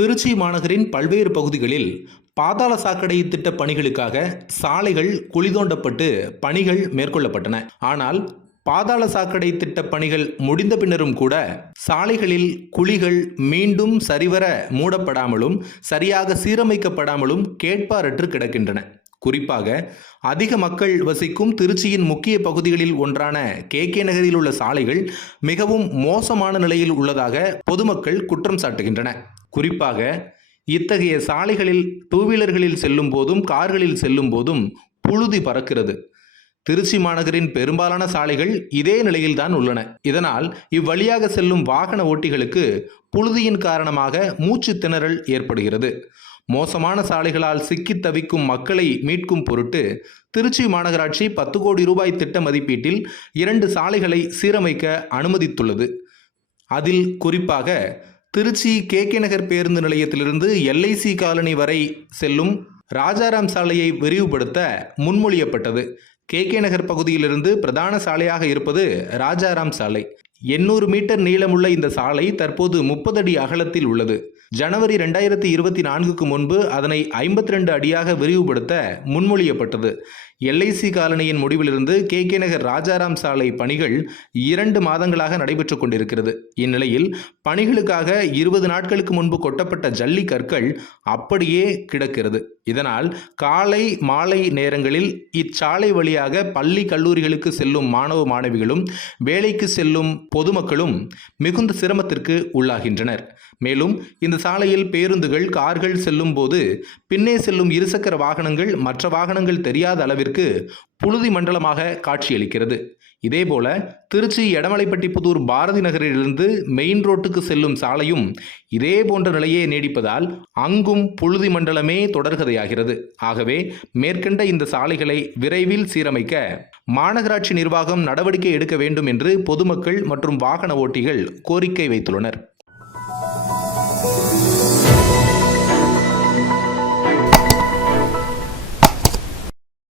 திருச்சி மாநகரின் பல்வேறு பகுதிகளில் பாதாள சாக்கடை திட்ட பணிகளுக்காக சாலைகள் குழி தோண்டப்பட்டு பணிகள் மேற்கொள்ளப்பட்டன. ஆனால் பாதாள சாக்கடை திட்ட பணிகள் முடிந்த பின்னரும் கூட சாலைகளில் குழிகள் மீண்டும் சரிவர மூடப்படாமலும் சரியாக சீரமைக்கப்படாமலும் கேட்பாரற்று கிடக்கின்றன. குறிப்பாக அதிக மக்கள் வசிக்கும் திருச்சியின் முக்கிய பகுதிகளில் ஒன்றான கே நகரில் உள்ள சாலைகள் மிகவும் மோசமான நிலையில் உள்ளதாக பொதுமக்கள் குற்றம் சாட்டுகின்றனர். குறிப்பாக இத்தகைய சாலைகளில் டூ வீலர்களில் செல்லும் போதும் கார்களில் செல்லும் போதும் புழுதி பறக்கிறது. திருச்சி மாநகரின் பெரும்பாலான சாலைகள் இதே நிலையில்தான் உள்ளன. இதனால் இவ்வழியாக செல்லும் வாகன ஓட்டிகளுக்கு புழுதியின் காரணமாக மூச்சு திணறல் ஏற்படுகிறது. மோசமான சாலைகளால் சிக்கி தவிக்கும் மக்களை மீட்கும் பொருட்டு திருச்சி மாநகராட்சி 10 கோடி ரூபாய் திட்ட மதிப்பீட்டில் 2 சாலைகளை சீரமைக்க அனுமதித்துள்ளது. அதில் குறிப்பாக திருச்சி கே நகர் பேருந்து நிலையத்திலிருந்து LIC காலனி வரை செல்லும் ராஜாராம் சாலையை விரிவுபடுத்த முன்மொழியப்பட்டது. கே நகர் பகுதியிலிருந்து பிரதான சாலையாக இருப்பது ராஜாராம் சாலை. 800 மீட்டர் நீளமுள்ள இந்த சாலை தற்போது 30 அடி அகலத்தில் உள்ளது. ஜனவரி 2024க்கு முன்பு அதனை 52 அடியாக விரிவுபடுத்த முன்மொழியப்பட்டது. LIC காலனியின் முடிவிலிருந்து கே நகர் ராஜாராம் சாலை பணிகள் 2 மாதங்களாக நடைபெற்றுக் கொண்டிருக்கிறது. இந்நிலையில் பணிகளுக்காக 20 நாட்களுக்கு முன்பு கொட்டப்பட்ட ஜல்லி கற்கள் அப்படியே கிடக்கிறது. இதனால் காலை மாலை நேரங்களில் இச்சாலை வழியாக பள்ளி கல்லூரிகளுக்கு செல்லும் மாணவ மாணவிகளும் வேலைக்கு செல்லும் பொதுமக்களும் மிகுந்த சிரமத்திற்கு உள்ளாகின்றனர். மேலும் இந்த சாலையில் பேருந்துகள் கார்கள் செல்லும் போது பின்னே செல்லும் இருசக்கர வாகனங்கள் மற்ற வாகனங்கள் தெரியாத அளவிற்கு புழுதி மண்டலமாக காட்சியளிக்கிறது. இதேபோல திருச்சி எடமலைப்பட்டி புதூர் பாரதி நகரிலிருந்து மெயின் ரோட்டுக்கு செல்லும் சாலையும் இதே போன்ற நிலையே நீடிப்பதால் அங்கும் புழுதி மண்டலமே தொடர்கதையாகிறது. ஆகவே மேற்கண்ட இந்த சாலைகளை விரைவில் சீரமைக்க மாநகராட்சி நிர்வாகம் நடவடிக்கை எடுக்க வேண்டும் என்று பொதுமக்கள் மற்றும் வாகன ஓட்டிகள் கோரிக்கை வைத்துள்ளனர்.